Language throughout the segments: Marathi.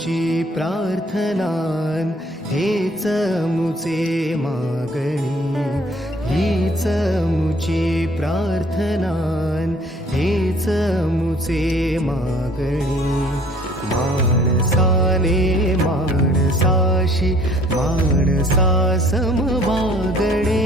मुची प्रार्थनान हेच मुचे मागणी, हीच मुची प्रार्थनान हेच मुचे मागणी. माणसाने माणसाशी माणसा सम वागणे,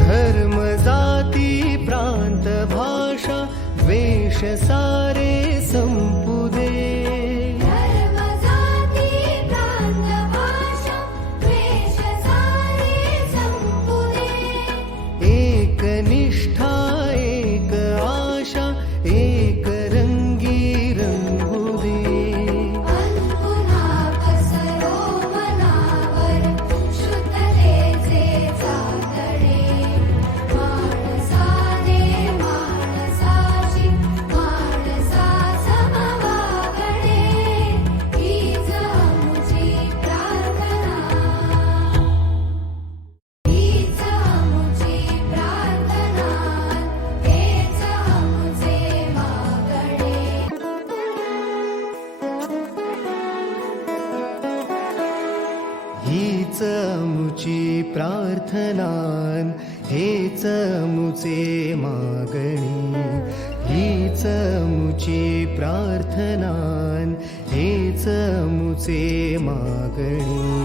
धर्म जाती प्रांत भाषा द्वेष सारे संपू दे. एक निष्ठा एक आशा एक रंगी रंगू दे. हीच मुची प्रार्थनान हेच मुचे मागणी, हीच मुची प्रार्थनान हेच मुचे मागणी.